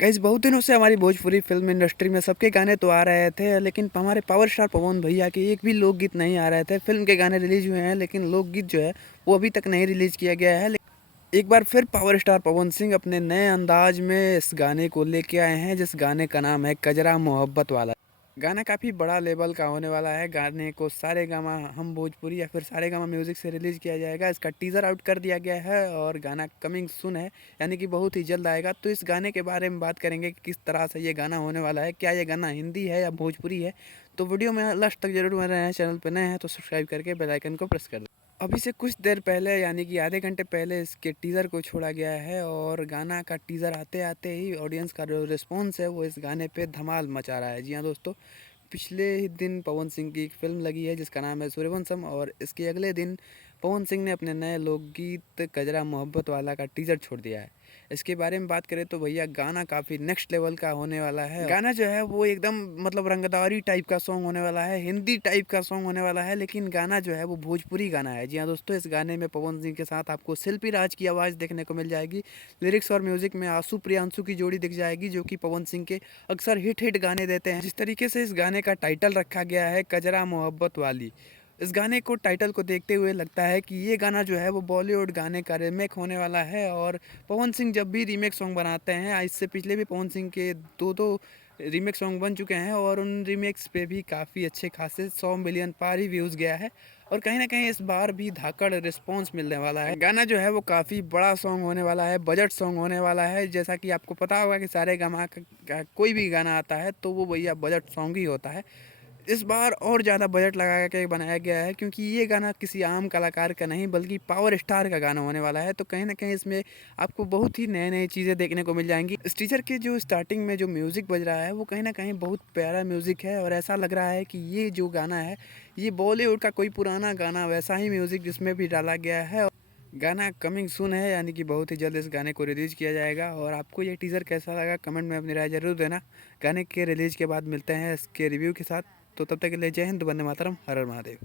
Guys बहुत दिनों से हमारी भोजपुरी फिल्म इंडस्ट्री में सबके गाने तो आ रहे थे, लेकिन हमारे पावर स्टार पवन भैया के एक भी लोकगीत नहीं आ रहे थे। फिल्म के गाने रिलीज हुए हैं, लेकिन लोकगीत जो है वो अभी तक नहीं रिलीज किया गया है। एक बार फिर पावर स्टार पवन सिंह अपने नए अंदाज में इस गाने को लेके आए हैं, जिस गाने का नाम है कजरा मोहब्बत वाला। गाना काफ़ी बड़ा लेवल का होने वाला है। गाने को सारेगामा हम भोजपुरी या फिर सारेगामा म्यूजिक से रिलीज किया जाएगा। इसका टीज़र आउट कर दिया गया है और गाना कमिंग सून है, यानी कि बहुत ही जल्द आएगा। तो इस गाने के बारे में बात करेंगे कि किस तरह से ये गाना होने वाला है, क्या ये गाना हिंदी है या भोजपुरी है। तो वीडियो में लास्ट तक जरूर बने रहें। चैनल पर नए हैं तो सब्सक्राइब करके बेल आइकन को प्रेस कर दें। अभी से कुछ देर पहले, यानी कि आधे घंटे पहले, इसके टीज़र को छोड़ा गया है और गाना का टीज़र आते आते ही ऑडियंस का जो रिस्पॉन्स है वो इस गाने पे धमाल मचा रहा है। जी हाँ दोस्तों, पिछले ही दिन पवन सिंह की एक फिल्म लगी है जिसका नाम है सूर्यवंशम, और इसके अगले दिन पवन सिंह ने अपने नए लोकगीत कजरा मोहब्बत वाला का टीज़र छोड़ दिया है। इसके बारे में बात करें तो भैया गाना काफ़ी नेक्स्ट लेवल का होने वाला है। गाना जो है वो एकदम मतलब रंगदारी टाइप का सॉन्ग होने वाला है, हिंदी टाइप का सॉन्ग होने वाला है, लेकिन गाना जो है वो भोजपुरी गाना है। जी हाँ दोस्तों, इस गाने में पवन सिंह के साथ आपको शिल्पी राज की आवाज़ देखने को मिल जाएगी। लिरिक्स और म्यूजिक में आशु प्रियांशु की जोड़ी दिख जाएगी, जो कि पवन सिंह के अक्सर हिट हिट गाने देते हैं। जिस तरीके से इस गाने का टाइटल रखा गया है कजरा मोहब्बत वाली, इस गाने को टाइटल को देखते हुए लगता है कि ये गाना जो है वो बॉलीवुड गाने का रीमेक होने वाला है। और पवन सिंह जब भी रीमेक सॉन्ग बनाते हैं, इससे पिछले भी पवन सिंह के दो दो रीमेक सॉन्ग बन चुके हैं और उन रीमेक्स पे भी काफ़ी अच्छे खासे 100 मिलियन पार ही व्यूज़ गया है। और कहीं ना कहीं इस बार भी धाकड़ रिस्पॉन्स मिलने वाला है। गाना जो है वो काफ़ी बड़ा सॉन्ग होने वाला है, बजट सॉन्ग होने वाला है। जैसा कि आपको पता होगा कि सारे गामा का कोई भी गाना आता है तो वो भैया बजट सॉन्ग ही होता है। इस बार और ज़्यादा बजट लगा के बनाया गया है, क्योंकि ये गाना किसी आम कलाकार का नहीं बल्कि पावर स्टार का गाना होने वाला है। तो कहीं ना कहीं इसमें आपको बहुत ही नए नई चीज़ें देखने को मिल जाएंगी। इस टीजर के जो स्टार्टिंग में जो म्यूज़िक बज रहा है वो कहीं ना कहीं बहुत प्यारा म्यूज़िक है, और ऐसा लग रहा है कि ये जो गाना है ये बॉलीवुड का कोई पुराना गाना वैसा ही म्यूज़िक जिसमें भी डाला गया है। गाना कमिंग सून है, यानी कि बहुत ही जल्द इस गाने को रिलीज़ किया जाएगा। और आपको ये टीज़र कैसा लगा कमेंट में अपनी राय ज़रूर देना। गाने के रिलीज़ के बाद मिलते हैं इसके रिव्यू के साथ। तो तब तक के लिए जय हिंद, वंदे मातरम, हर हर महादेव।